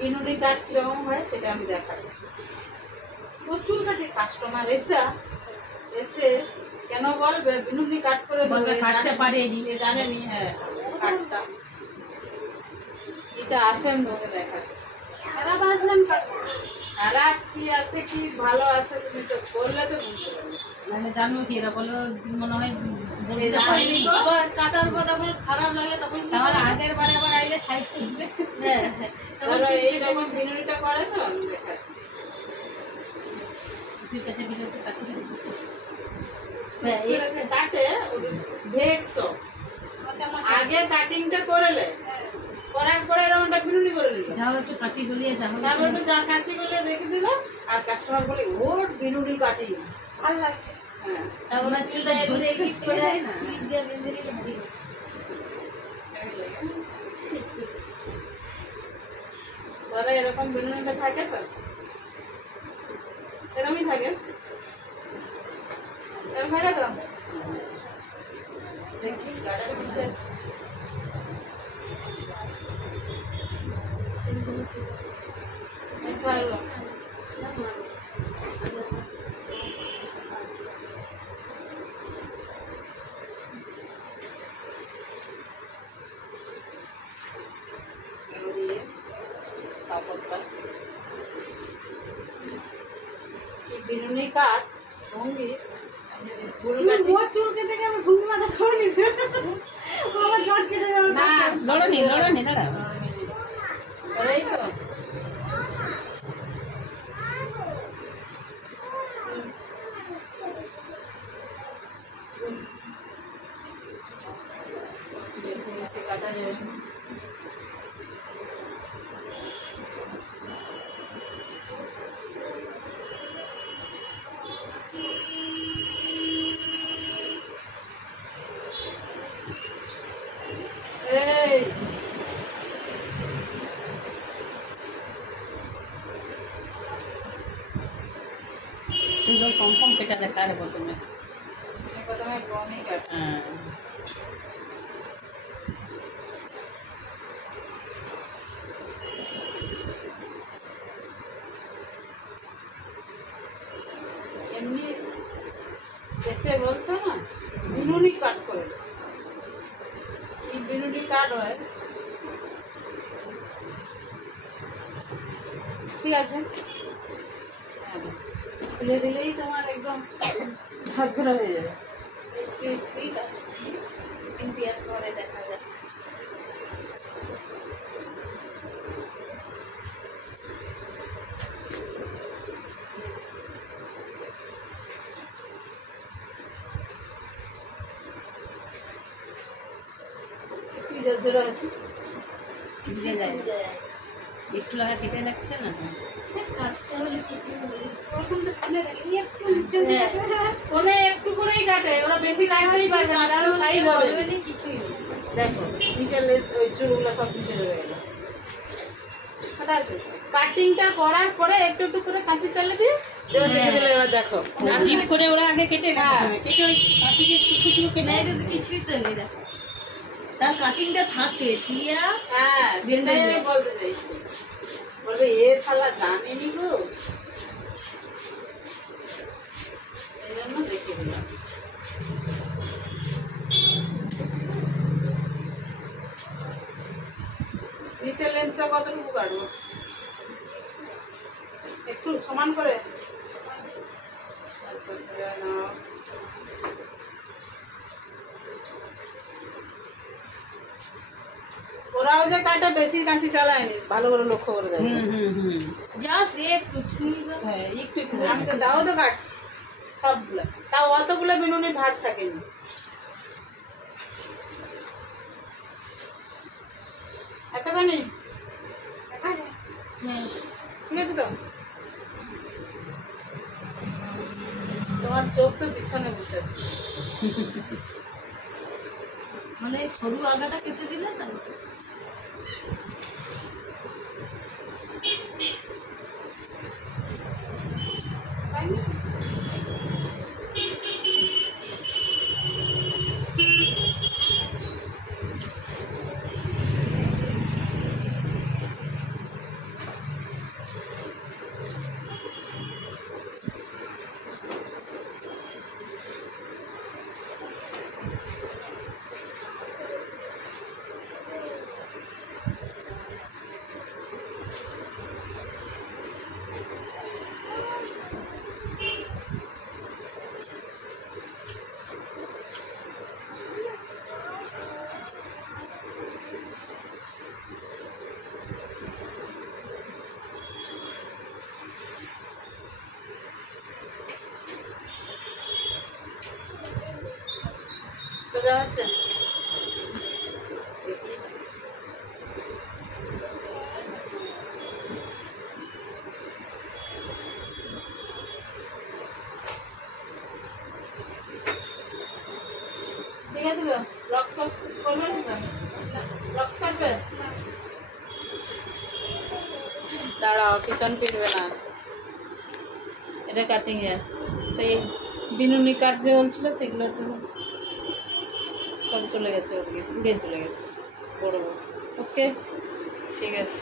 বিনুনি কাট কিরকম হয় সেটা আমি দেখাচ্ছি। প্রচুর কাটে কাস্টমার এসে কেন বলবে বিনুনি কাট করে দেবে, কাটতে পারেনি, জানেনি। হ্যাঁ কাটটা এটা আছে আমি তোমাকে দেখাচ্ছি। খারাপ আসলাম, খারাপ কি আছে কি ভালো আছে তুমি তো করলে তো বুঝতে পারবে। মানে জানো কি এরা বলো মনে হয় কাটার পর তখন খারাপ লাগে, তখন তাহলে আগের বারে আবার আইলে সাইজ করে দিবে। হ্যাঁ হ্যাঁ ধরো এইরকম বিনুনিটা করে তো আমি দেখাচ্ছি। ঠিক আছে ভিডিওতে কাটে ভেক্সো আগে কাটিংটা করলে করার পরে এরকমটা বিনুনি করে নিল, যাও একটু কাঁচি গলিয়ে যাও, তারপর একটু যা কাঁচি গলিয়ে দেখে দিল আর কাস্টমার বলে ওর বিনুনি কাটিং ভালো লাগছে। হ্যাঁ তারপর চুলটা ধরে এডিট করে ক্লিপ দিয়ে বেঁধে দিলে ভালো। ধরো এরকম বিনুনিটা থাকে তো এরকমই থাকে, এরকম থাকে তো দেখি গাড়ার পিছিয়ে আছে। বিনুনি কাট ভঙ্গি চুল কেটে গেলে ভঙ্গি মাথা করে নিবে, আমার জট কেটে যাবে না। লড়নি দাঁড়া এই তো বেশি বেশি কাটা যাবে। কম কেটে দেখা রে প্রথমে কমই কাটে। হ্যাঁ এমনি এসে বলছো না বিনুনি কাট করে, কি বিনুনি কাট হয় ঠিক আছে। খুলে দিলেই তোমার একদম ঝরঝরা হয়ে যাবে। একটু একটুই কাটছি, কিন্তু এর পরে দেখা যায়। কি ঝরঝরা আছে ভিজে যায়, একটু লাগা কেটে লাগছে না একটু করেই কাটে ওরা, বেশি কাটতেই পারবে না, আরো সাইজ হবে কিছুই নেই। দেখো নিচের ওই চুলগুলো সব নিচে যাবে গেল। কাটিংটা করার পরে একটু একটু করে কাঁচি চালে দিয়ে এবার দেখে দিলে এবার দেখো ডিপ করে ওরা আগে কেটে কেটে ওই কাঁচি দিয়ে শুকনো কেটে কিছুই তো নেই, দেখো তার কাটিংটা থাকে দিয়া। হ্যাঁ সেটাই আমি বলতে চাইছি, বলবে এ শালা জানেনি গো, এই জন্য দেখে দিলাম। নিচের লেন্সটা কতটুকু কাটবো একটু সমান করে। আচ্ছা আচ্ছা নাও ওরাও যে কাটা বেশি কাঁচি চালায়নি, ভালো করে লক্ষ্য করে দেয়। জাস্ট একটু ছুঁইবে। হ্যাঁ একটু একটু আমি তো দাও তো কাটছি সবগুলো, তাও অতগুলো বিনুনি ভাগ থাকেনি। এতখানি ঠিক আছে তো, তোমার চোখ তো পিছনে বসেছে। মানে সরু আগাটা কেটে দিলে না মজা হয়েছে? দেখি। ঠিক আছে তো? লক্স করবে না তো? লক্স কাটবে? দাঁড়াও, পিছন পিটবে না। এটা কাটিং এর সেই বিনুনি কাট যে বলছিল সেগুলো সব চলে গেছে, ওদিকে উড়ে চলে গেছে বড় বড়। ওকে, ঠিক আছে।